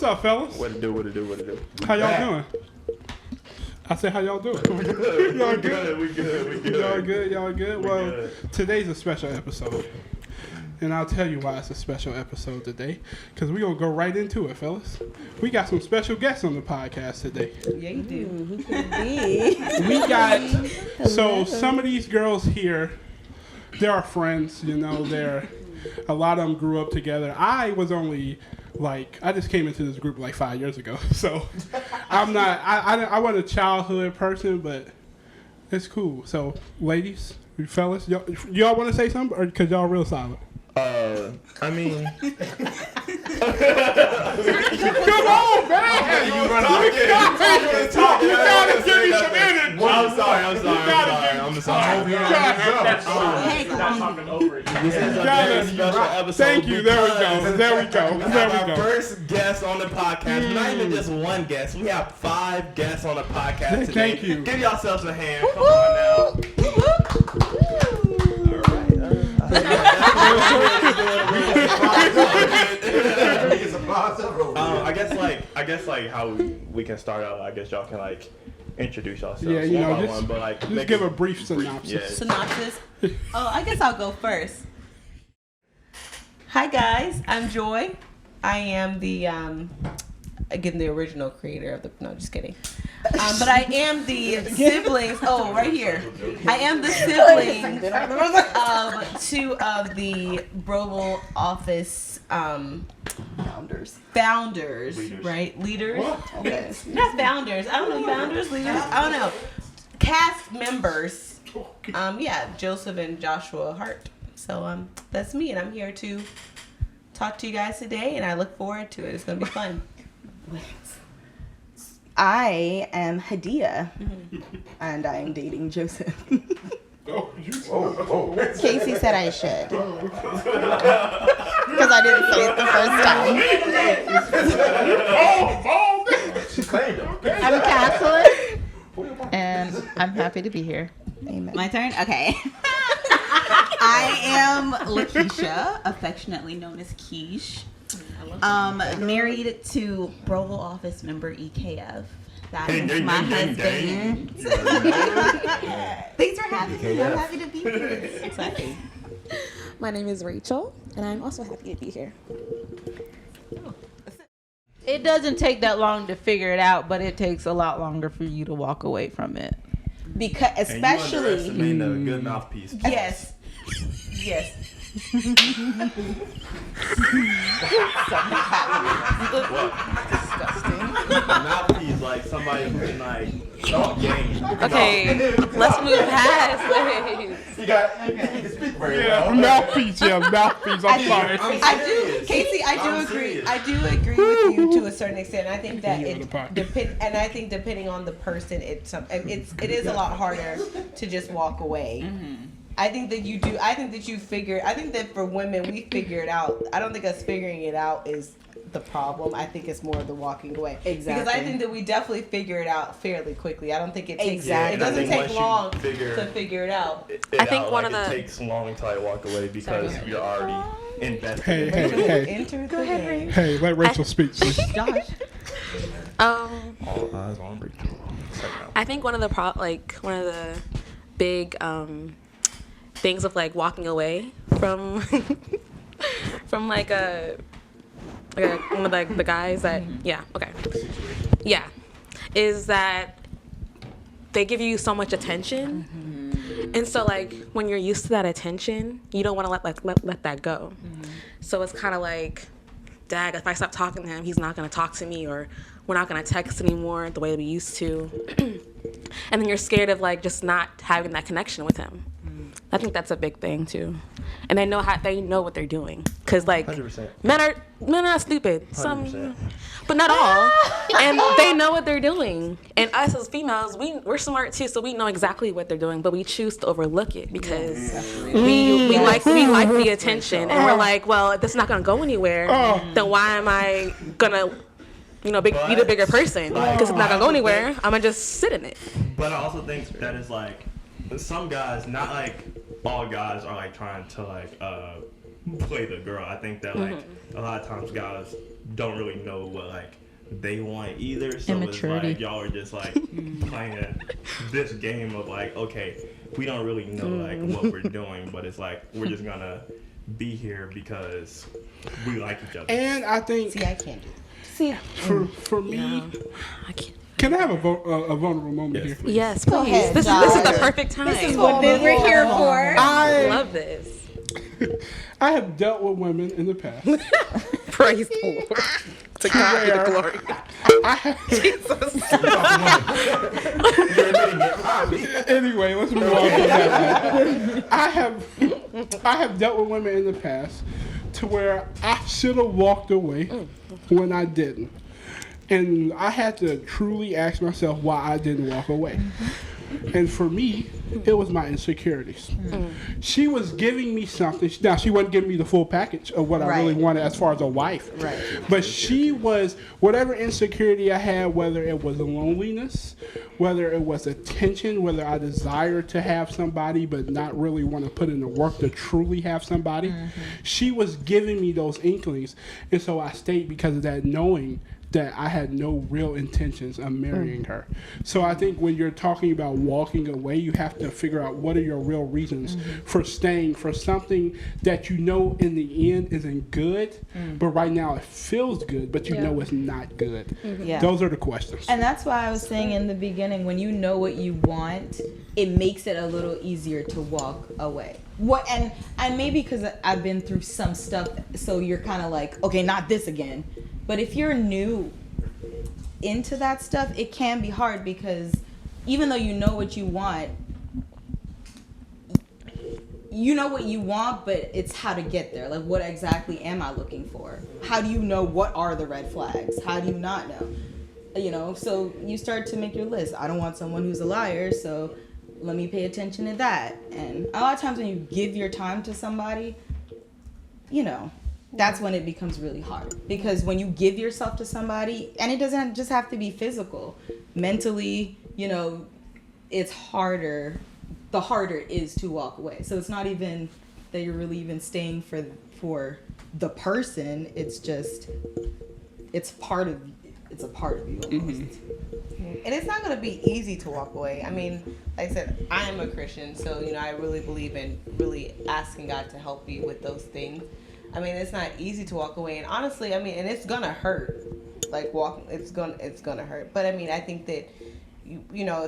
What's up, fellas? What it do? How y'all doing? I said, how y'all doing? Y'all good? We good. Y'all good? Well, today's a special episode. And I'll tell you why it's a special episode today. Because we're going to go right into it, fellas. We got some special guests on the podcast today. Yeah, you do. Who could it be? We got, so some of these girls here, they're our friends, you know, a lot of them grew up together. I was only I just came into this group like 5 years ago. So I'm not, I wasn't a childhood person, but it's cool. So ladies, fellas, y'all want to say something or because y'all real silent? I mean, come on, man! You gotta give me some energy. I'm sorry. Not talking over it. This is a very special episode. Thank you. There we go. We have our first guest on the podcast. Not even just one guest. We have 5 guests on the podcast today. Thank you. Give yourselves a hand. Come on now. I guess how we can start out. I guess y'all can introduce yourselves one by one, but just give a brief synopsis. Yeah. Synopsis. I guess I'll go first. Hi guys, I'm Joy. I am the the original creator of the. No, just kidding. But I am the siblings. Oh, right here. I am the siblings of 2 of the Broval Office founders, leaders. Right? Leaders. Okay. Not founders. I don't know. Founders, leaders. I don't know. Cast members. Joseph and Joshua Hart. So that's me, and I'm here to talk to you guys today, and I look forward to it. It's gonna be fun. I am Hadia, and I am dating Joseph. Casey said I should. Because I didn't say it the first time. She claimed it. I'm Catholic, and I'm happy to be here. Amen. My turn? Okay. I am Lakeisha, affectionately known as Keish. Married to Broval Office member EKF. That is my husband. Thanks for having me. I'm happy to be here. Exactly. My name is Rachel, and I'm also happy to be here. It doesn't take that long to figure it out, but it takes a lot longer for you to walk away from it. Because especially and you a good mouthpiece. Yes. disgusting. Mouthpiece, like somebody who can talk game. Okay, let's move past this. You can speak very well. Mouthpiece. I'm sorry. I do, Casey. I do agree with you to a certain extent. I think that depending on the person, it is a lot harder to just walk away. Mm-hmm. I think that for women, we figure it out. I don't think us figuring it out is the problem. I think it's more of the walking away. Exactly. Because I think that we definitely figure it out fairly quickly. I don't think it takes. Exactly. It doesn't take long to figure it out. I think it takes long until I walk away because you're already invested. Hey, let Rachel speak. Josh. All eyes on Rachel. I think one of the big things of walking away from from one of the guys that is that they give you so much attention, and so when you're used to that attention, you don't want to let that go. So it's kind of dang, if I stop talking to him, he's not going to talk to me, or we're not going to text anymore the way we used to. And then you're scared of just not having that connection with him. I think that's a big thing too, and they know what they're doing, because 100%. men are not stupid, 100%. but not all, and they know what they're doing. And us as females, we're smart too, so we know exactly what they're doing, but we choose to overlook it because we like the attention, and we're like, well, if this is not gonna go anywhere, then why am I gonna be the bigger person? Because it's not gonna go anywhere. I'm gonna just sit in it. But I also think that is some guys, not all guys are trying to play the girl. I think that like a lot of times guys don't really know what like they want either. So Immaturity. it's like y'all are just like playing this game of like, okay, we don't really know like what we're doing, but it's like we're just gonna be here because we like each other. And I think See, I can't do that. See, for me, I can't. can I have a vulnerable moment here? Yes, Go please. ahead, This is the Josh. perfect time. This is what we're here for. I love this. I have dealt with women in the past. Praise the Lord. To God be the glory. I have, anyway, let's move on from that. I have dealt with women in the past to where I should have walked away when I didn't. And I had to truly ask myself why I didn't walk away. And for me, it was my insecurities. She was giving me something. Now, she wasn't giving me the full package of what I really wanted as far as a wife. Right. But she was, whatever insecurity I had, whether it was loneliness, whether it was attention, whether I desired to have somebody but not really want to put in the work to truly have somebody, she was giving me those inklings. And so I stayed because of that, knowing that I had no real intentions of marrying her. So I think when you're talking about walking away, you have to figure out what are your real reasons for staying for something that you know in the end isn't good, but right now it feels good, but you know it's not good. Yeah. Those are the questions. And that's why I was saying in the beginning, when you know what you want, it makes it a little easier to walk away. And maybe because I've been through some stuff, so you're kind of like, okay, not this again. But if you're new into that stuff, it can be hard because even though you know what you want, but it's how to get there. Like, what exactly am I looking for? How do you know what are the red flags? How do you not know? So you start to make your list. I don't want someone who's a liar, so let me pay attention to that. And a lot of times when you give your time to somebody, that's when it becomes really hard. Because when you give yourself to somebody, and it doesn't just have to be physical, mentally, it's harder. The harder it is to walk away. So it's not even that you're really even staying for the person. It's just, it's a part of you almost. And it's not going to be easy to walk away. I mean, like I said, I am a Christian, so, I really believe in really asking God to help you with those things. I mean, it's not easy to walk away. And honestly, and it's going to hurt. Like, it's going to hurt. But, I think that,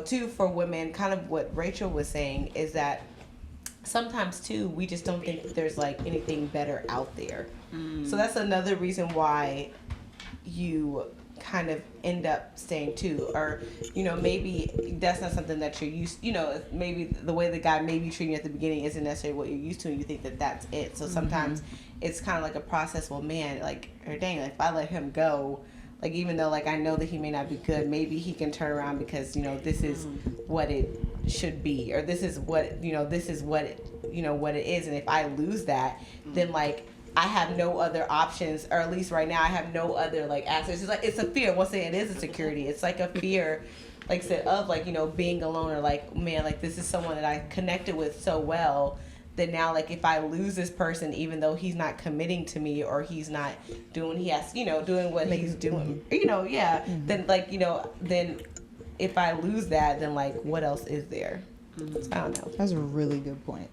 too, for women, kind of what Rachel was saying is that sometimes, too, we just don't think that there's, like, anything better out there. So that's another reason why you kind of end up staying too, or maybe that's not something that you're used, maybe the way the guy may be treating you at the beginning isn't necessarily what you're used to, and you think that that's it. So sometimes it's kind of like a process. Well, man, if I let him go, like, even though, like, I know that he may not be good, maybe he can turn around because this is what it should be, or this is what what it is. And if I lose that, then, like, I have no other options, or at least right now I have no other, like, access. It's like, it's a fear. Once again, it is a security. It's like a fear, like I said, of, like, being alone, or like, man, like, this is someone that I connected with so well that now, like, if I lose this person, even though he's not committing to me, or he's not doing, doing what he's doing, then, like, then if I lose that, then, like, what else is there? I don't know. That's a really good point.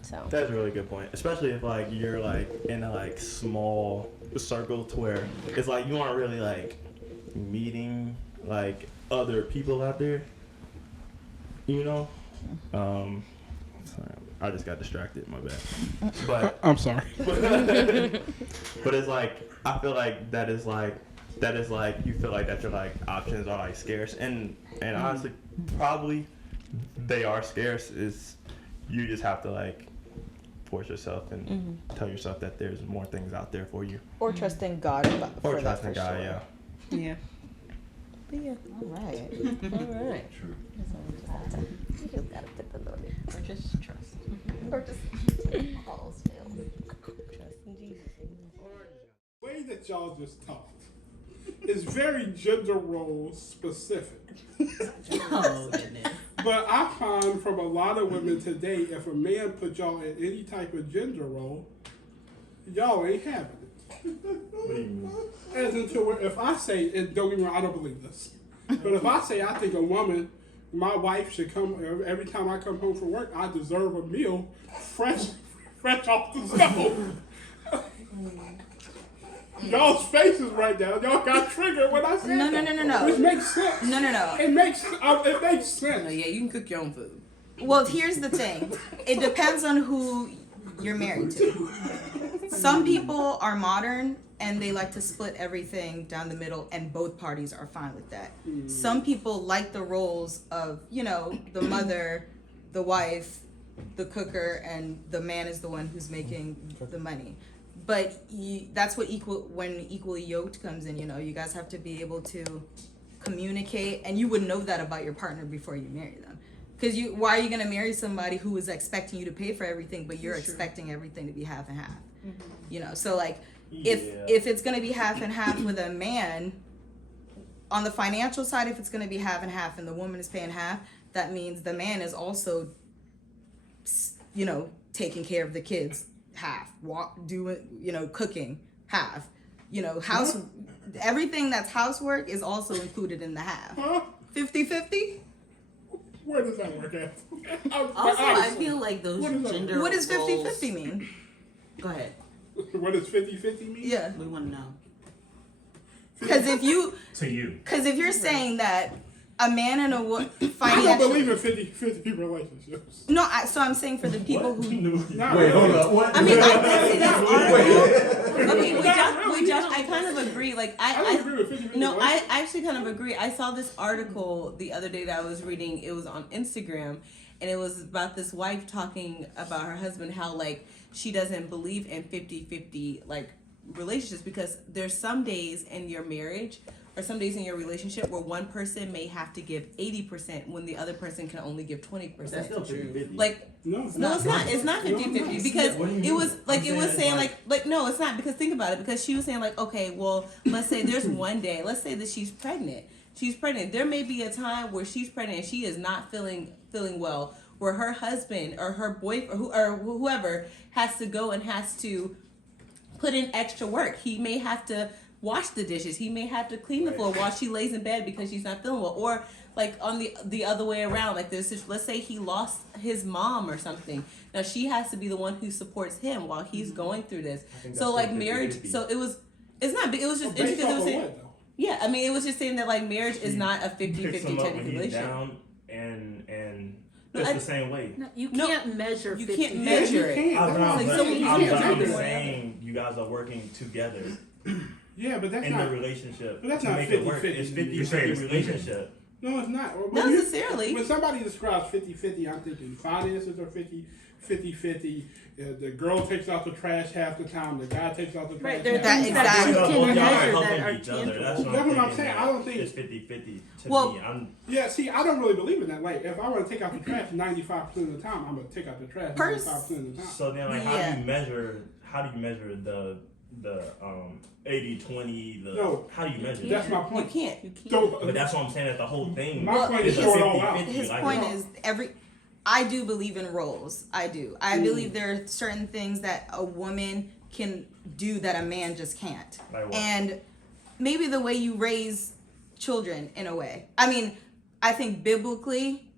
So that's a really good point, especially if, like, you're, like, in a, like, small circle to where it's like you aren't really, like, meeting, like, other people out there, sorry, I just got distracted, my bad. But I'm sorry. But it's like, I feel like that is like you feel like that your, like, options are, like, scarce, and honestly probably they are scarce. Is you just have to, like, force yourself and tell yourself that there's more things out there for you, Or trust in God. or trust in God. Sure. yeah. But yeah. All right. All right. True. You just gotta put the Lord in. Or just trust. Or just all still. Trust in Jesus. The way that y'all just talked is very gender role specific. Oh, goodness. But I find from a lot of women today, if a man put y'all in any type of gender role, y'all ain't having it. What do you mean? As until if I say, and don't get me wrong, I don't believe this, but if I say I think a woman, my wife should come every time I come home from work, I deserve a meal fresh off the stove. Y'all's faces right now. Y'all got triggered when I said No. Which makes sense. No. It makes sense. No, yeah, you can cook your own food. Well, here's the thing. It depends on who you're married to. Some people are modern and they like to split everything down the middle and both parties are fine with that. Some people like the roles of, the mother, the wife, the cooker, and the man is the one who's making the money. But that's what when equally yoked comes in, you guys have to be able to communicate, and you would know that about your partner before you marry them. Because why are you gonna marry somebody who is expecting you to pay for everything, but you're expecting everything to be half and half? So like, if it's gonna be half and half with a man, on the financial side, if it's gonna be half and half, and the woman is paying half, that means the man is also, taking care of the kids half, cooking half, house, everything that's housework is also included in the half. 50-50? Where does that work at? Also, I feel like those gender What does roles- 50-50 mean? Go ahead. What does 50-50 mean? Yeah. We want to know. Because if you're saying that a man and a woman I don't believe in 50-50 relationships. No, so I'm saying for the people who. Wait, hold up. What? I mean, I see that article. Okay, wait, Josh, I kind of agree. Like, I don't agree with 50-50 No, I actually kind of agree. I saw this article the other day that I was reading. It was on Instagram, and it was about this wife talking about her husband, how, like, she doesn't believe in 50-50, like, relationships, because there's some days in your marriage or some days in your relationship where one person may have to give 80% when the other person can only give 20%. That's still 50-50. Like, No, it's not. It's not 50-50 because it was like, it was saying like no, it's not, because think about it, because she was saying like, okay, well, let's say there's one day, let's say that she's pregnant. There may be a time where she's pregnant and she is not feeling well, where her husband or her boyfriend or whoever has to go and has to put in extra work. He may have to wash the dishes. He may have to clean the floor while she lays in bed because she's not feeling well. Or like on the other way around, like let's say he lost his mom or something. Now she has to be the one who supports him while he's going through this. So like marriage, 50-50. so it was just based interesting. off It was of saying, what, though? yeah, I mean, it was just saying that like marriage is not a 50-50 technical relationship. Down and No, it's I- the same way. No, you No, can't measure. you 50. can't measure it. can't. I'm Like, not, so but you I'm can't just do it. saying you guys are working together Yeah, but that's in the not. relationship But that's to not make it work. 50-50. It's You're 50-50 relationship. No, it's not. Not necessarily. When somebody describes 50-50, I'm thinking finances are 50-50. The girl takes out the trash half the time. The guy takes out the trash. Right, there are half things the time. that you Both can y'all are measure that helping are each other. tangible. That's what That's what I'm thinking. saying. I don't think- It's 50-50 to Well- me. Yeah, see, I don't really believe in that. Like, if I want to take out the trash 95% of the time, I'm gonna take out the trash 95% of the time. So then, like, Yeah. how do you measure the 80-20? No. How do you measure That's that? my You point. can't. So, But that's what I'm saying. That the whole thing My point is is a show it all out. 50-50. His like, point is I do believe in roles. I do. I believe there are certain things that a woman can do that a man just can't. Like what? And maybe the way you raise children in a way. I mean, I think biblically,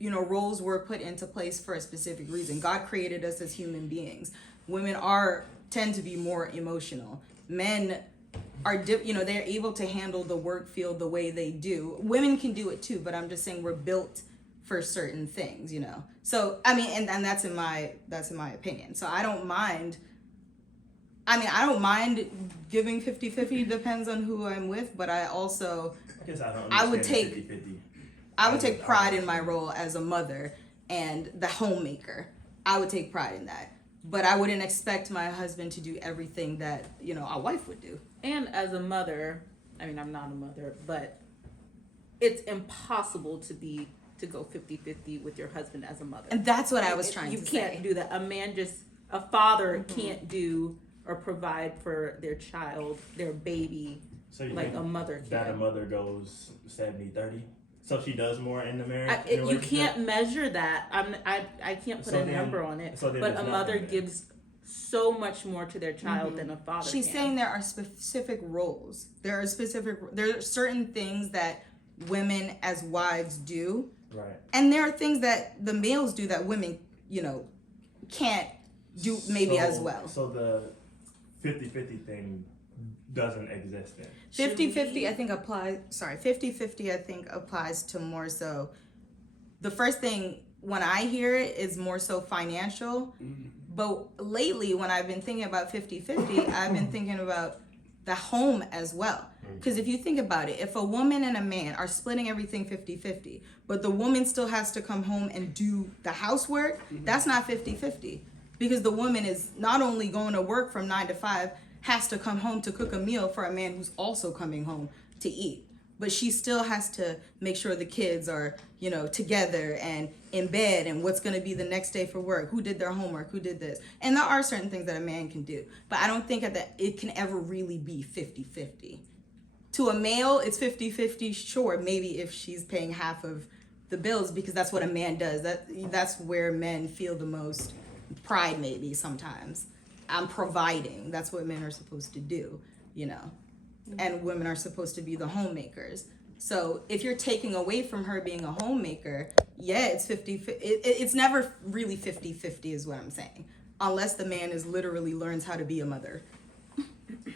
roles were put into place for a specific reason. God created us as human beings. Women tend to be more emotional. Men are, they're able to handle the work field the way they do. Women can do it too, but I'm just saying we're built for certain things, So I mean, and that's in my opinion. So I don't mind giving 50-50, depends on who I'm with, but I also I guess I don't I would understand take- 50-50. I would take pride in my role as a mother and the homemaker. I would take pride in that. But I wouldn't expect my husband to do everything that, a wife would do. And as a mother, I mean, I'm not a mother, but it's impossible to go 50-50 with your husband as a mother. And that's what I was trying You to can't say. do that. A father can't do or provide for their child, their baby, So you like think a mother that a can. mother goes 70-30? So she does more in the marriage? in the You relationship? can't measure that. I can't put So a then- number on it. so then But it's a not mother in there. gives so much more to their child than a father She's can. saying there are specific roles. There are certain things that women as wives do. Right. And there are things that the males do that women, can't do maybe as well. So the 50-50 thing doesn't exist then. 50-50 I think applies 50-50 I think applies to more so the first thing when I hear it is more so financial. But lately when I've been thinking about 50-50, I've been thinking about the home as well. Because if you think about it, if a woman and a man are splitting everything 50-50, but the woman still has to come home and do the housework, that's not 50-50. Because the woman is not only going to work from 9 to 5, has to come home to cook a meal for a man who's also coming home to eat. But she still has to make sure the kids are, together and in bed and what's going to be the next day for work, who did their homework, who did this. And there are certain things that a man can do. But I don't think that it can ever really be 50-50. To a male, it's 50-50, sure, maybe if she's paying half of the bills because that's what a man does. That's where men feel the most pride maybe sometimes. I'm providing. That's what men are supposed to do, and women are supposed to be the homemakers. So if you're taking away from her being a homemaker, yeah, it's 50-50. It's never really 50-50 is what I'm saying, unless the man literally learns how to be a mother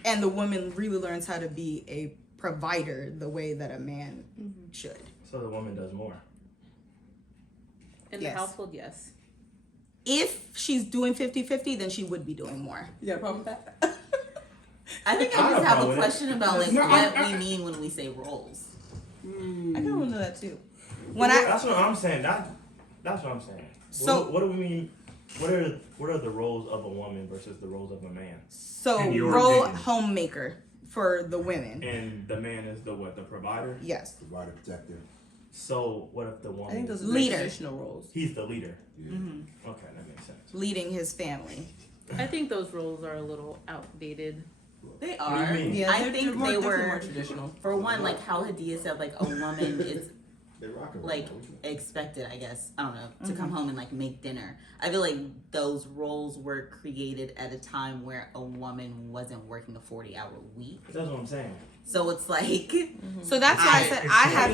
and the woman really learns how to be a provider the way that a man should. So the woman does more. In the household, yes. If she's doing 50-50, then she would be doing more. You got a problem with that? I think I just have a question about what we mean when we say roles. I kind of want to know that too. That's what I'm saying. That's what I'm saying. So what do we mean? What are the roles of a woman versus the roles of a man? So role homemaker for the women. And the man is the provider? Yes. Provider, protector. So what if the woman? I think those are Leader. traditional roles. He's the leader. Yeah. Okay, that makes sense. Leading his family. I think those roles are a little outdated. They What do you are. mean? Yeah, I they're think more, they definitely were more traditional. For one, like how Hadia said, like a woman is They rock and roll, like don't you? expected, I guess, I don't know, to come home and like make dinner. I feel like those roles were created at a time where a woman wasn't working a 40-hour week. That's what I'm saying. So it's like So that's why I said I have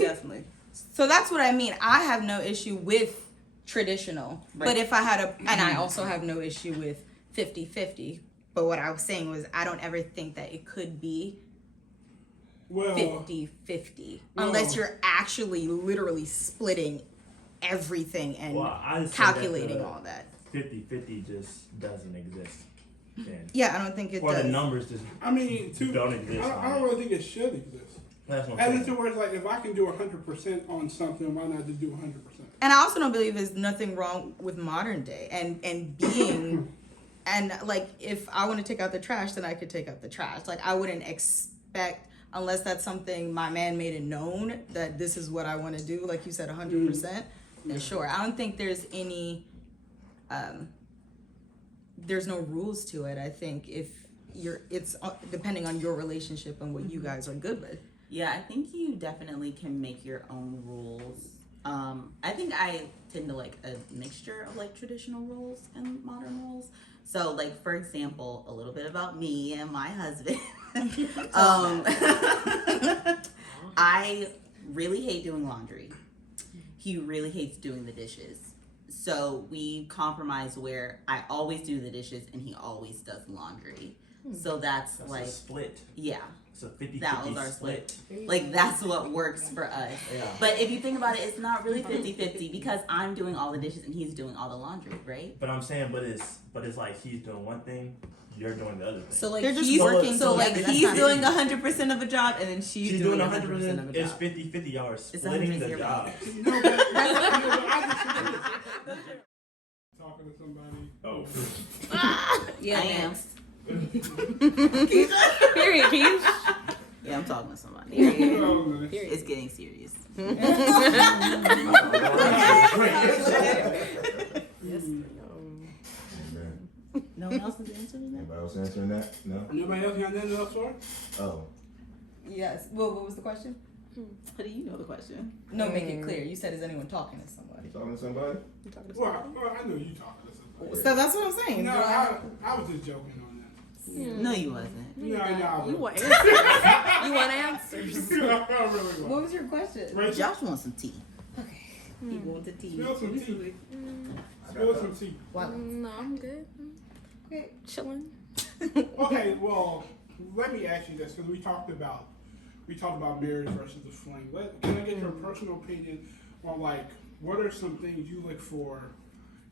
Definitely. So that's what I mean. I have no issue with traditional. Right. But if I had and I also have no issue with 50-50. But what I was saying was I don't ever think that it could be 50-50 unless you're actually literally splitting everything and I just calculating all that. 50-50 just doesn't exist. Then. Yeah, I don't think it Or does. the numbers just I mean, don't exist. I don't really think it should exist. That's what I'm And saying. it's where it's like, if I can do 100% on something, why not just do 100%? And I also don't believe there's nothing wrong with modern day and being and like if I want to take out the trash, then I could take out the trash. Like I wouldn't expect unless that's something my man made it known that this is what I want to do, like you said 100%. Then sure. I don't think there's any there's no rules to it. I think if it's depending on your relationship and what you guys are good with. yeah, I think you definitely can make your own rules. I think I tend to like a mixture of like traditional roles and modern roles. So like for example, a little bit about me and my husband. I really hate doing laundry. He really hates doing the dishes. So we compromise where I always do the dishes and he always does laundry. So that's like a split. yeah. It's a 50-50 That was our split. Like that's what works for us. Yeah. But if you think about it, it's not really 50-50 because I'm doing all the dishes and he's doing all the laundry, right? But I'm saying, but it's like he's doing one thing, you're doing the other thing. So like They're just he's working So like together. That's he's not doing easy. 100% of a job and then she's doing 100%. 100% of a It's job. 50-50. Y'all are It's splitting the 100%. job. No, but I just talking to somebody. Oh. yeah, I am. Period, Keith. Yeah, I'm talking to somebody. Oh, man. It's getting serious. Amen. No one else is answering that? Anybody else answering that? No? Anybody else got nothing else for? Oh. Yes. Well, what was the question? How do you know the question? No, make it clear. You said, is anyone talking to somebody? You talking to somebody? Well, I know you talking to somebody. So that's what I'm saying. No, Do I was just joking on that. No, you wasn't. No, You want answers. You want answers. I really What was. was your question? Rachel, Josh wants some tea. He wanted tea. spill some tea. Spill some tea. No, I'm good. Okay. Chilling. Okay, well, let me ask you this because we talked about marriage versus the fling. Can I get your personal opinion on like what are some things you look for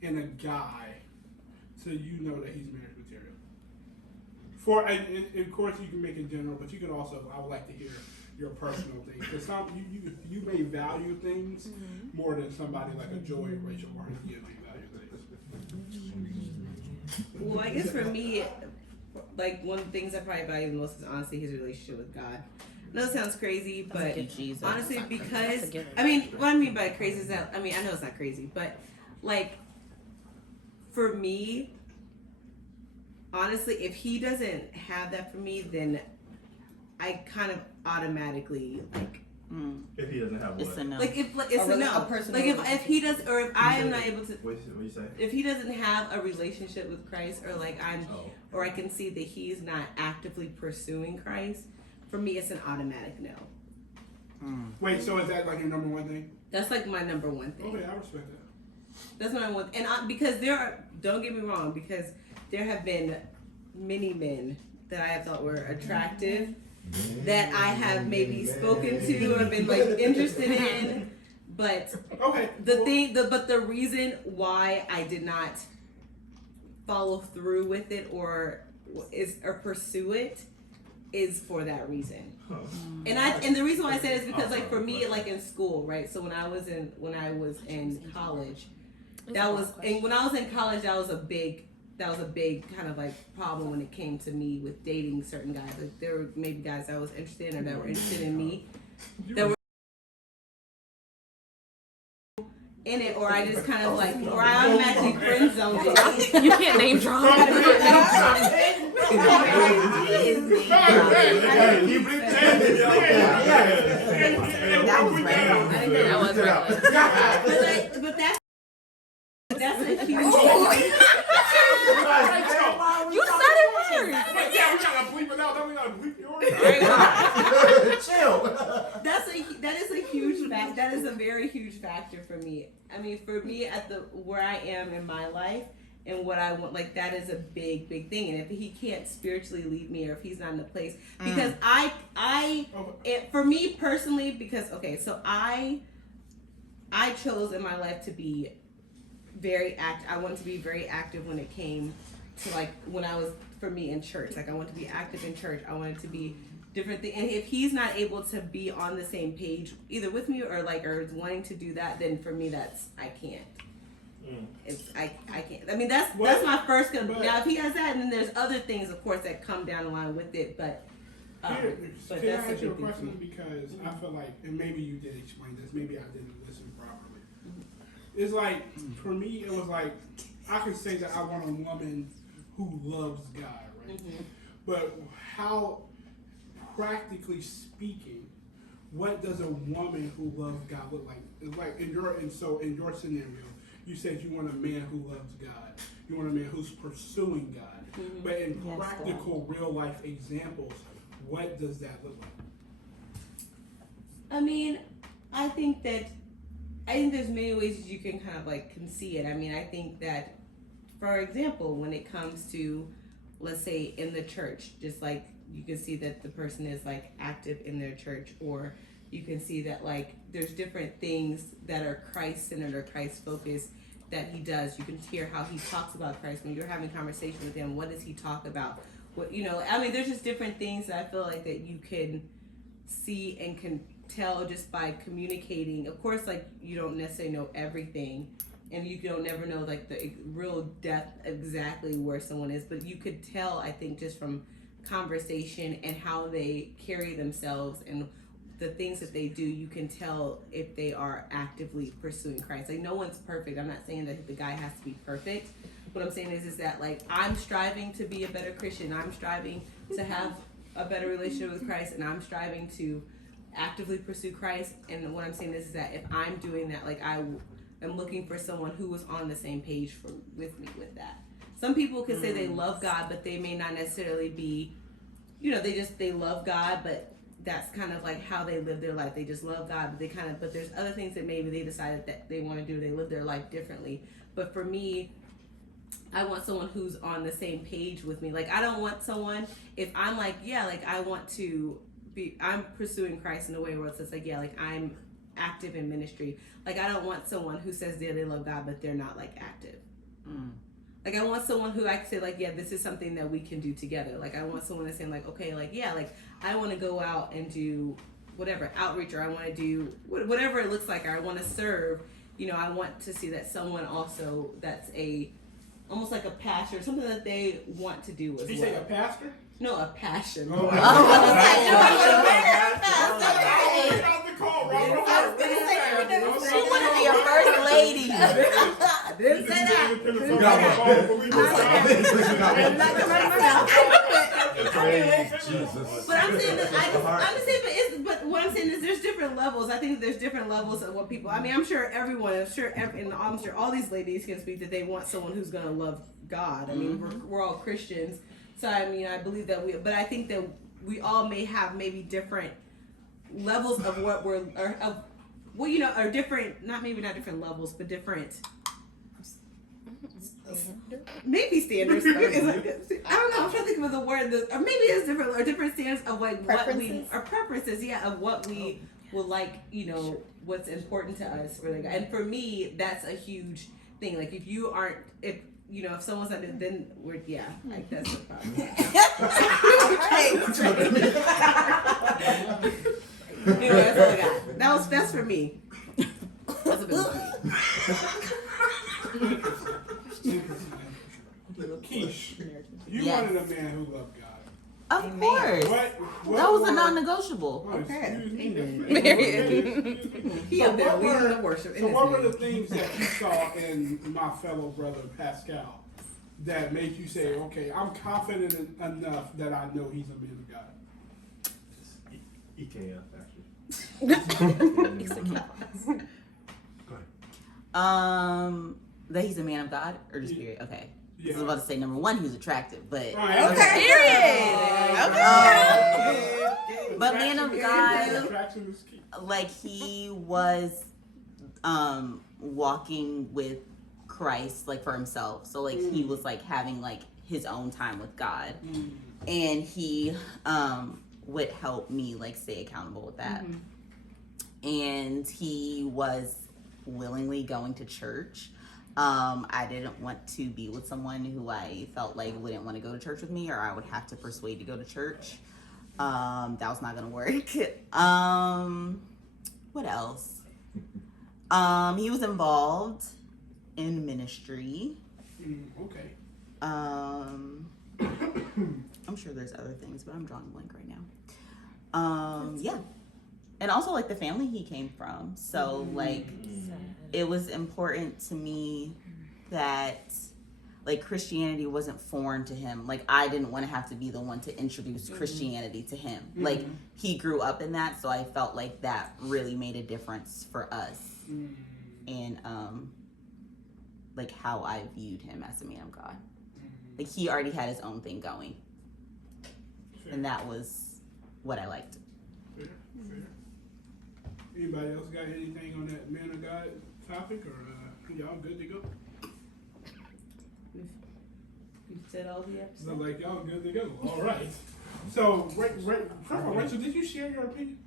in a guy so you know that he's marriage material? And of course you can make it general, but you could also I would like to hear your personal things because you may value things more than somebody like a Joy or Rachel or you may value things. Well, I guess for me, like one of the things I probably value the most is honestly his relationship with God. I know it sounds crazy, but Jesus. honestly, because That's a given. I mean, what I mean by crazy is that I know it's not crazy, but like for me, honestly, if he doesn't have that for me, then I kind of automatically like. If he doesn't have It's what? a no. Like if it's a no, a personal like if he does, or if I am not able to, What you say? if he doesn't have a relationship with Christ, or like Oh. or I can see that he's not actively pursuing Christ, for me it's an automatic no. Wait, so is that like your number one thing? That's like my number one thing. Okay, I respect that. That's what I want, and because don't get me wrong, because there have been many men that I have thought were attractive, that I have maybe spoken to or been like interested in, but Okay. but the reason why I did not follow through with it or pursue it is for that reason. And the reason why I said it is because like for me, like in school, right? So when I was in college, that was a big kind of like problem when it came to me with dating certain guys. Like there were maybe guys I was interested in or that were interested in me that were in it, or I just kind of like, or I automatically friend zoned it. You can't name drop. Hey, That was random. That was really. But that's a huge. You said it first. Yeah, we gotta bleep it out. Then we gotta bleep yours. Chill. That is a very huge factor for me. I mean, for me at where I am in my life and what I want, like that is a big thing. And if he can't spiritually lead me, or if he's not in the place, because for me personally, because so I chose in my life to be very active. I wanted to be very active when it came to like when I was, for me, in church. Like I wanted to be active in church. I wanted to be different things. And if he's not able to be on the same page either with me or wanting to do that, then for me I can't. I can't. I mean that's my first. Now if he has that, and then there's other things of course that come down the line with it, but. Can I that's ask you a big thing for question? me. Because I feel like, and maybe you did explain this, maybe I didn't listen properly. It's like, for me, it was like, I could say that I want a woman who loves God, right? But how, practically speaking, what does a woman who loves God look like? It's like in your scenario, you said you want a man who loves God. You want a man who's pursuing God. But in practical, real life examples, what does that look like? I mean, I think there's many ways that you can kind of like can see it. I mean, I think that, for example, when it comes to, let's say, in the church, just like you can see that the person is like active in their church, or you can see that like there's different things that are Christ-centered or Christ-focused that he does. You can hear how he talks about Christ when you're having conversation with him. What does he talk about? What, I mean, there's just different things that I feel like that you can see and can tell just by communicating. Of course, like you don't necessarily know everything, and you don't never know like the real depth exactly where someone is, but you could tell, I think, just from conversation and how they carry themselves and the things that they do, you can tell if they are actively pursuing Christ. Like no one's perfect. I'm not saying that the guy has to be perfect. What I'm saying is that like I'm striving to be a better Christian. I'm striving to have a better relationship with Christ, and I'm striving to actively pursue Christ. And what I'm saying is that if I'm doing that, like am looking for someone who is on the same page with me with that. Some people can say they love God, but they may not necessarily be, they love God, but that's kind of like how they live their life. They just love God, but there's other things that maybe they decided that they want to do. They live their life differently. But for me, I want someone who's on the same page with me. Like, I don't want someone, if I'm like, I want to be, I'm pursuing Christ in a way where it's just like, I'm active in ministry. Like, I don't want someone who says they love God, but they're not like active. Like, I want someone who I can say, like, this is something that we can do together. Like, I want someone that's saying, like, okay, I want to go out and do whatever, outreach, or I want to do whatever it looks like, or I want to serve. I want to see that someone also that's almost like a passion, something that they want to do as well. Did you say a pastor? No, a passion. Oh, She want to be a first lady. Didn't say that. But I'm saying that but what I'm saying is there's different levels. I think there's different levels of what people. I mean, I'm sure all these ladies can speak that they want someone who's gonna love God. I mean, we're all Christians, so I mean, I believe that but I think that we all may have maybe different levels of what or different, not different levels, but different. Maybe standards. I don't know. I'm trying to think of the word. Or maybe it's different standards of like what we our preferences. Yeah, of what we would like. What's important to us. Really, and for me, that's a huge thing. Like if you aren't, if someone's not, then we're like that's the problem. Anyway, that's all I got. That's for me. That's a bit for me. Keish, you wanted a man who loved God. Of course. What That was a were- non-negotiable. Oh, Okay. excuse me. He up there leading the worship. So what were the things that you saw in my fellow brother Pascal that made you say, okay, I'm confident enough that I know he's a man of God? EKF, actually. Go ahead. That he's a man of God, or just period? Okay. Yeah. I was about to say number one, he was attractive, but Okay. But man of God, Attraction is key. like he was walking with Christ like for himself. So like he was like having like his own time with God. And he would help me like stay accountable with that. And he was willingly going to church. I didn't want to be with someone who I felt like wouldn't want to go to church with me, or I would have to persuade to go to church. That was not gonna work. What else? He was involved in ministry. Okay. I'm sure there's other things, but I'm drawing a blank right now. Yeah. And also like the family he came from. So like it was important to me that like Christianity wasn't foreign to him. Like I didn't want to have to be the one to introduce Christianity to him. Like he grew up in that, so I felt like that really made a difference for us. And like how I viewed him as a man of God. Like he already had his own thing going. And that was what I liked. Fair. Anybody else got anything on that man of God topic, or y'all good to go? You said all the episodes. So like y'all good to go. All right. So Rachel, did you share your opinion?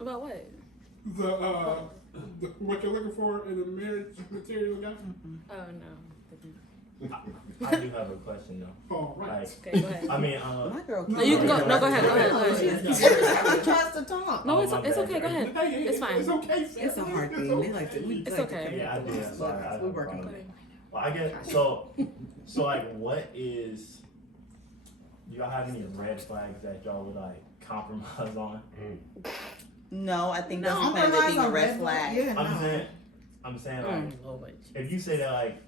About what? The what you're looking for in a marriage material guy? Oh no. I do have a question though. All right. Like, Okay, go ahead. I mean, My girl. No, you can go. No, go ahead. Go ahead. She tries to talk. No, Oh, it's my it's bad. okay. Go ahead. Hey, It's fine. It's okay. It's a hard thing. They like to. It's okay. Yeah, I did. Sorry, We're working on it. Well, I guess so like, what is? Do y'all have any red flags that y'all would like compromise on? No, I think that's the point of it being a red flag. Yeah, I'm saying like, if you say that like,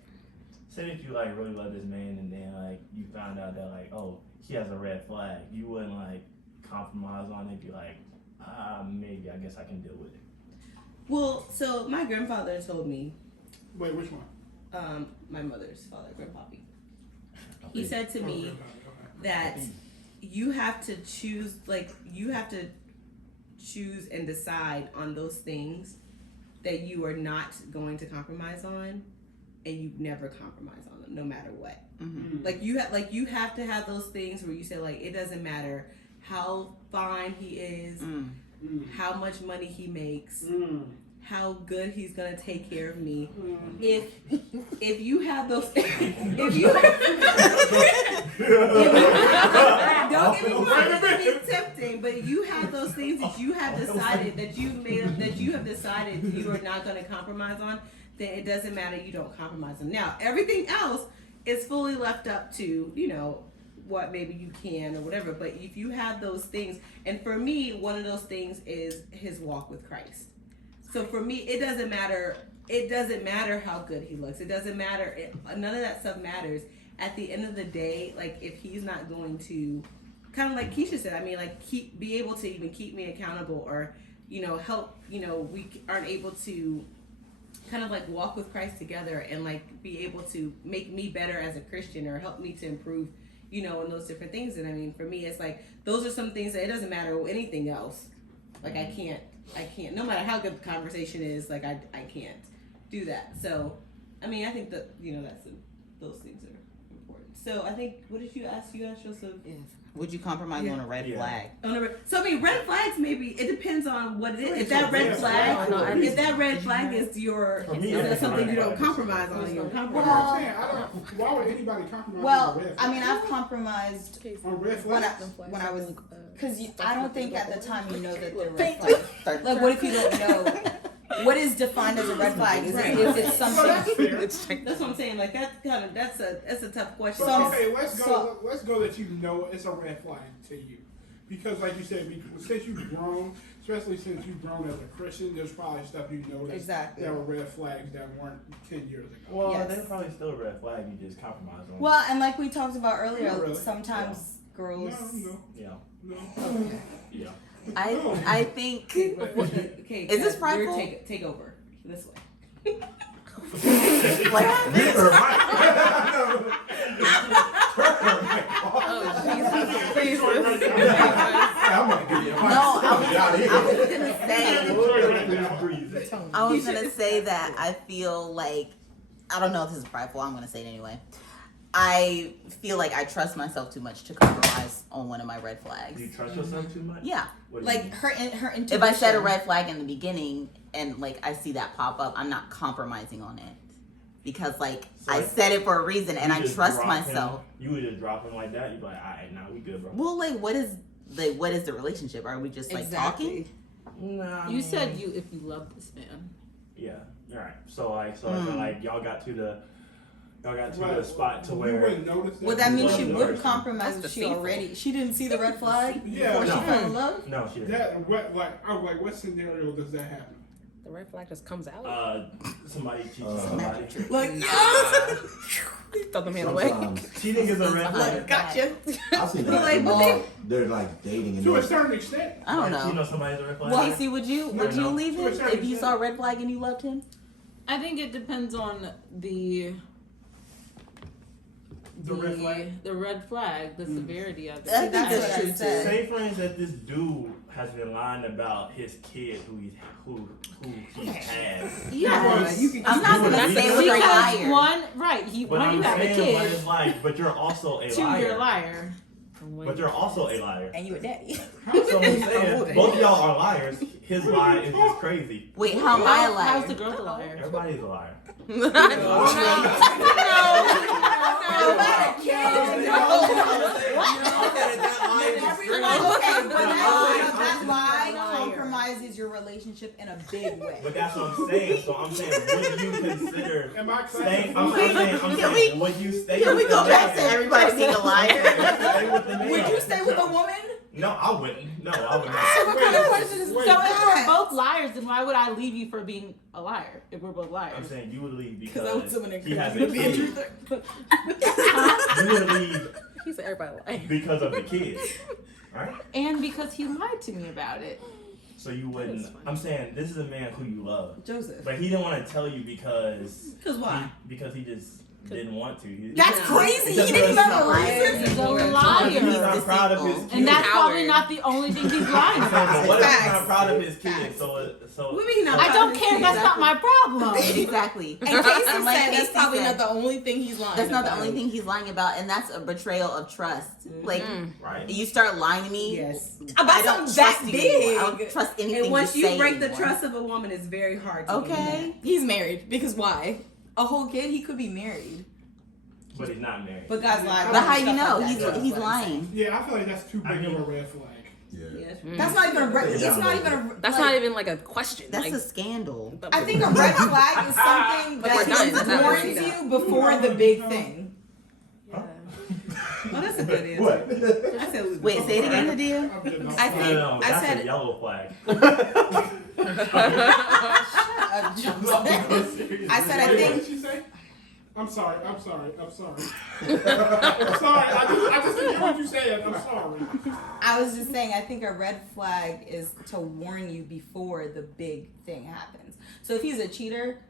say that you like really love this man, and then like you found out that like, oh, he has a red flag, you wouldn't like compromise on it. Be like, maybe I guess I can deal with it. Well, so my grandfather told me Wait, which one? My mother's father, Grandpappy. He said to me that you have to choose, choose and decide on those things that you are not going to compromise on, and you never compromise on them, no matter what. Mm-hmm. You have to have those things where you say, like, it doesn't matter how fine he is, how much money he makes, how good he's gonna take care of me. If you have those, if you don't get me wrong, it can be tempting, but you have those things that you have decided that you have decided you are not gonna compromise on, then it doesn't matter. You don't compromise on. Now everything else is fully left up to what maybe you can or whatever. But if you have those things, and for me, one of those things is his walk with Christ. So for me, it doesn't matter. It doesn't matter how good he looks. It doesn't matter. None of that stuff matters. At the end of the day, like, if he's not going to, kind of like Keisha said, I mean, like, be able to even keep me accountable, or help. We aren't able to kind of like walk with Christ together and like be able to make me better as a Christian, or help me to improve, in those different things. And I mean, for me, it's like those are some things that it doesn't matter anything else. Like I can't, no matter how good the conversation is, like I can't do that. So, I mean, I think that, those things are important. So I think, what did you ask? You asked Joseph? Yes. Would you compromise on a red flag? So I mean, red flags, maybe it depends on what it is. If that red flag is is something you don't compromise on, you don't compromise. Why would anybody compromise Well, on a red flag? I mean, I've compromised on red when flags? I was, because I don't think at the time you know that they're red flags. Like, what if you don't know? What is defined as a red flag? Is it if it's something? That's what I'm saying. Like that's a tough question. So, okay, let's go that you know it's a red flag to you, because like you said, since you've grown, especially since you've grown as a Christian, there's probably stuff you noticed that were red flags that weren't 10 years ago. Well, they're probably still a red flag. You just compromise on. Well, and like we talked about earlier, Not really. sometimes girls. No. Yeah. I think. Okay, Is this prideful? Take over this way. I was gonna say that I feel like, I don't know if this is prideful. I'm gonna say it anyway. I feel like I trust myself too much to compromise on one of my red flags. You trust yourself too much? Yeah. Like her intuition. If I set a red flag in the beginning and like I see that pop up, I'm not compromising on it, because like I set it for a reason and I trust myself. You would just drop him like that. You'd be like, all right, now we good, bro. Well, like what is the relationship? Are we just like talking? Nah. You said if you love this man. Yeah. All right. So like y'all got to the spot to where you wouldn't notice that. Well, that means she Love would person. compromise if she didn't see the red flag before she fell in love. No, she didn't. That what scenario does that happen? The red flag just comes out. Somebody cheats on somebody. Like Throw them hand away. Cheating is a red flag. gotcha. I've seen that. They're like dating and To a certain extent. I don't You know. know somebody's a red flag? Casey, would you leave him if you saw a red flag and you loved him? I think it depends on the red flag? The red flag, the severity of it. I think that's what I said. Say for instance that this dude has been lying about his kid who he has. Yeah, I'm not gonna say what a liar. You But I'm have a saying, kid. but it's like, but you're also a 2, liar. you're a liar. But you're also a liar. And you a daddy. So I'm saying, both of y'all are liars. His lie is just crazy. Wait, how am I a liar? How's the girl a liar? Everybody's a liar. That's why compromises your relationship in a big way. But that's what I'm saying. So I'm saying, would you consider Am I staying? saying? I'm saying, would you stay? Can we with go the back to man? everybody being a liar? Stay with the man. Would you stay with a woman? No, I wouldn't. No, I would not. What kind of question is Wait, so if we're both liars, then why would I leave you for being a liar if we're both liars? I'm saying you would leave I want because someone to he has a encourage you to be a kid. truther. You would leave He said everybody lying. because of the kid, right? And because he lied to me about it. So you wouldn't. I'm saying this is a man who you love, Joseph. but he didn't want to tell you because. Because why? Because he just didn't want to. That's crazy. He didn't even have a reason. He's a He's liar. not proud of his kids. And that's probably not the only thing he's lying about. What if he's not proud of his kids? So What do you mean not I proud don't of his care. kids? That's not my problem. Exactly. And Casey said like that's Casey probably said, not the only thing he's lying That's not about. the only thing he's lying about, and that's a betrayal of trust. Like, right. you start lying to me. Yes. I About don't something that trust you big. anymore. I don't trust anything And once you you say break the anymore. trust of a woman, it's very hard to Okay. He's married. Because why? A whole kid? He could be married. But he's not married. But guys lie. But how you Stuff know? like that. He's lying. Yeah, I feel like that's too big of a red flag. Yeah. That's not even a red. It's not even a. That's not even like a question. That's like, a scandal. I think a red flag is something But we're done. That's that not warns really you before the big thing. Huh? Oh, that's a good answer. What? I said, Wait, say it again, Nadia. I think No, I that's said a yellow flag. I said I What think did she say? I'm sorry. I'm sorry. I'm sorry. I'm sorry. I just didn't hear what you said. I'm sorry. I was just saying I think a red flag is to warn you before the big thing happens. So if he's a cheater,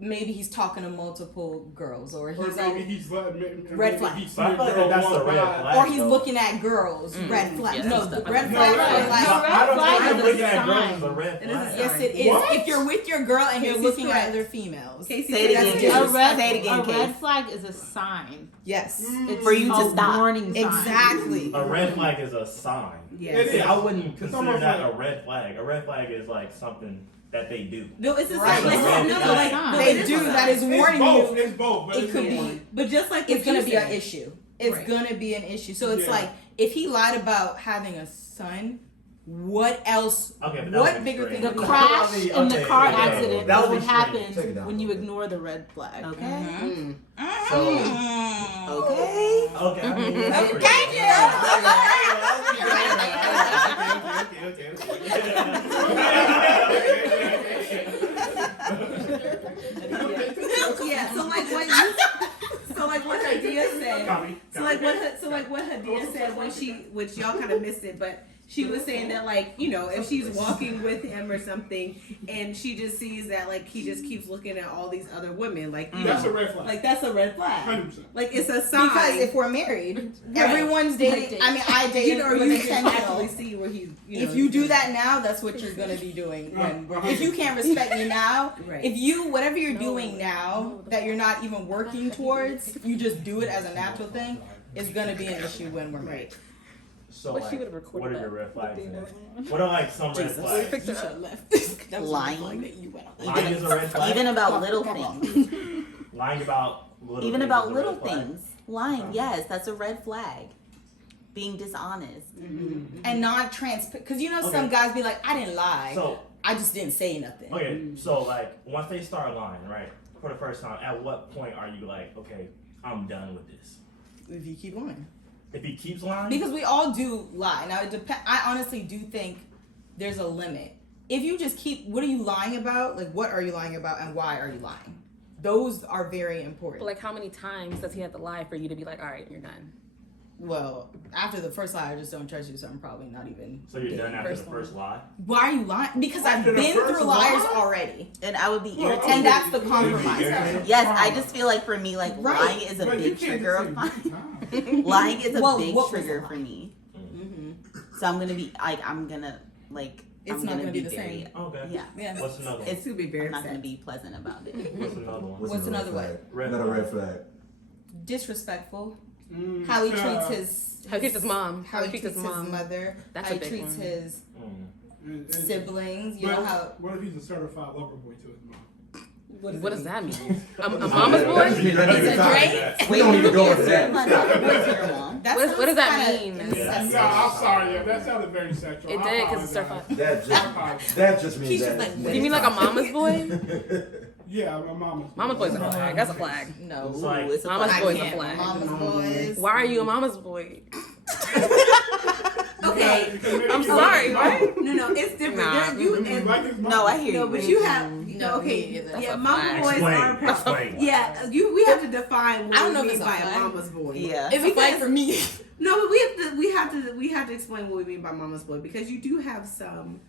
maybe he's talking to multiple girls, or Or he's maybe he's letting Red flag. He's But I feel like that's a red flag. or he's though. looking at girls. Red flag. Yeah, No, that's the red No, flag no, is no. like. I don't flag think is I'm a looking at girls sign. as a red flag. Yes, it is. What? If you're with your girl and you're Casey's looking correct. at other females. Say it That's again. just- Say it again, A Case. red flag is a sign. Yes. It's For you to a stop. warning sign. Exactly. A red flag is a sign. Yes. See, I wouldn't consider almost that like- a red flag. A red flag is like something that they do. No, it's a Right. sign. Right. No, Right. like Right. they do that is It's warning both. you. It's both. But It it's could a be, warning. but just like it's gonna be an issue. It's Right. gonna be an issue. So it's Yeah. like if he lied about having a son, what else? Okay, but that What was bigger extreme. thing? The could crash Okay, and the car okay, accident that was doesn't extreme. happen Take it down when a you little ignore the red flag. Okay. Mm-hmm. So, Okay. okay, I mean, that's pretty Thank good. Yeah. So like what you. So like what Hadia said. So like what Hadia said when which y'all kind of missed it, but she was saying that like if she's walking with him or something, and she just sees that like he just keeps looking at all these other women, like That's a red flag. like that's a red flag. 100%. Like it's a sign. Because if we're married, Right. everyone's dating. I mean, I dated or with you can intentional. actually see where he's. If you do that now, that's what you're gonna be doing. When, if you can't respect me now, Right. if you whatever you're doing now that you're not even working towards, you just do it as a natural thing, it's gonna be an issue when we're married. So, Wish like, you would've recorded what are that. your red flags? then? What are like some red flags? Lying. Lying is a red flag. Even about little things. Lying about little Even things about is a little red flag. things. Lying, yes, that's a red flag. Being dishonest. And not transparent, because some Okay. guys be like, I didn't lie, So, I just didn't say nothing. okay, so like once they start lying, right, for the first time, at what point are you like, okay, I'm done with this? If you keep lying. If he keeps lying, Because we all do lie. Now it depends. I honestly do think there's a limit. If you just keep, what are you lying about? Like, what are you lying about, and why are you lying? Those are very important. But like, how many times does he have to lie for you to be like, all right, you're done? Well, after the first lie, I just don't trust you, so I'm probably not even. so you're done dating after the personally. first lie. Why are you lying? Because I've After the been first through liars lie? already, And I would be Well, irritated. and that's the You'd be compromise. irritated? Yes, I just feel like for me, like Right. lying is a But you big can't trigger just of say, mine. nah. Lying is a Well, big what was trigger the for lie? me. So I'm gonna be like, I'm gonna It's not gonna be the very, same. Okay. Yeah, Yeah. What's another one? it's to be very I'm not gonna upset. be pleasant about it. What's another one? What's another way? Red Another flag. red flag. Disrespectful. Mm, How he treats his. How he treats his mom. How he treats his mother. That's how a he big treats one. his and- siblings. You but know how. What if he's a certified lover boy to his mom? What does that mean? A mama's boy? He's a Drake. We don't even go into Your that. mom. What does that mean? Yeah. No, I'm sorry. Yeah, that sounded very sexual. It I did, because it's apologize. certified. That just means He's that. just like, You mean like a mama's boy? Yeah, my mama's. Mama's boy's a flag. That's a flag. No. It's like- It's a Mama's flag. boy's a can't. flag. Mama's boys. Why are you a mama's boy? Okay. I'm sorry, what? No, it's different. Nah. You You and like his mom? No, I hear no, you. but you have No, okay. me either. That's Yeah, a mama flag. boys are Explain. Explain. Yeah, we have to define what I don't we know if mean it's a by a flag. mama's boy. Yeah. It's a flag for me. No, but we have to explain what we mean by mama's boy, because you do have some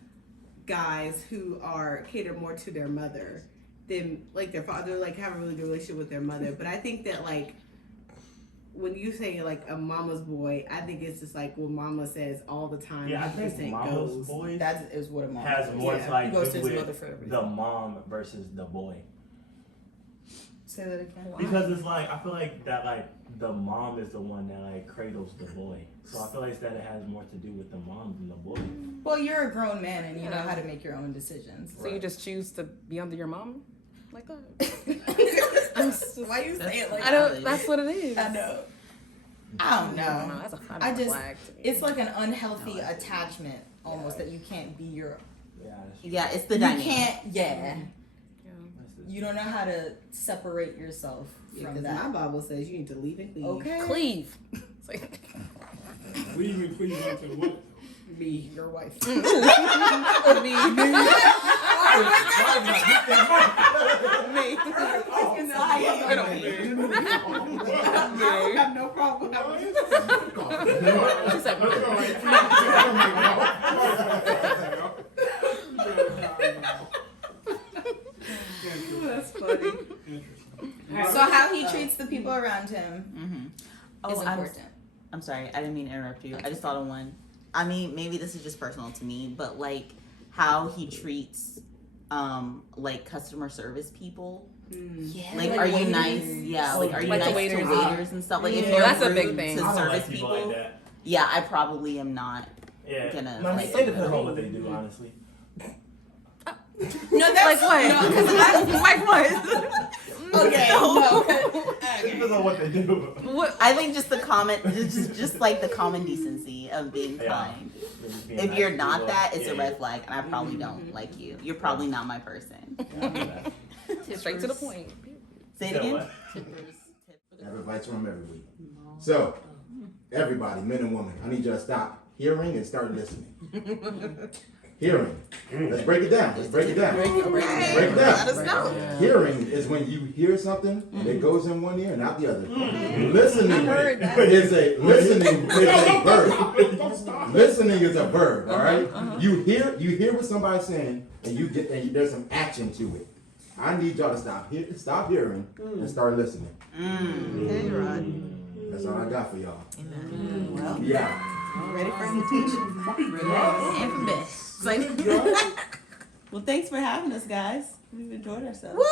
guys who are cater more to their mother than like their father, like have a really good relationship with their mother. But I think that like when you say like a mama's boy, I think it's just like what mama says all the time. Yeah, I think 100% mama's goes. boys That is what a mom has does. more Yeah, to like he goes do to his mother with for everything. the mom versus the boy. Say that again. Because it's like I feel like that like the mom is the one that like cradles the boy. So I feel like that it has more to do with the mom than the boy. Well, you're a grown man and you know how to make your own decisions. So you just choose to be under your mom like that? Why you say it like I don't. That's what it is. I know. I don't know. No, that's a I just, flag to me. it's like an unhealthy attachment almost that you can't be your. Yeah, it's the You dynamic. can't. Yeah. You don't know how to separate yourself from that. My Bible says you need to leave and cleave. Okay. Cleave. Leave and cleave onto what? Be your wife. Me. I have no problem. She said, That's funny. So how he treats the people around him is important. I'm sorry, I didn't mean to interrupt you. I just thought of one. I mean, maybe this is just personal to me, but like how he treats like customer service people. Yeah. Like, are you nice? Yeah, like are you Like the nice to waiters. waiters and stuff? Like if Yeah. you're That's a rude big thing. to I don't service like people people, like that. yeah, I probably am not Yeah. gonna No, like it depends on what they do, honestly. No, that's like what? No, 'cause I- Like what? okay. No. It depends on what they do. What? I think just the common, just like the common decency of being Yeah. kind. Just being If nice you're to not people. that, it's Yeah, a red flag, and I probably don't like you. You're probably not my person. Straight to the point. Say it So again. what? Have advice from every week. So, everybody, men and women, I need you to stop hearing and start listening. Hearing. Let's break it down. Let's break it down. Break it down. Let us know. Hearing is when you hear something and it goes in one ear and out the other. Listening is a verb. Listening is a verb. All right. You hear what somebody's saying and there's some action to it. I need y'all to stop hearing and start listening. Okay, Rod. That's all I got for y'all. Well, Yeah. ready for invitation. And for bed. Well, thanks for having us, guys. We've enjoyed ourselves. Woo!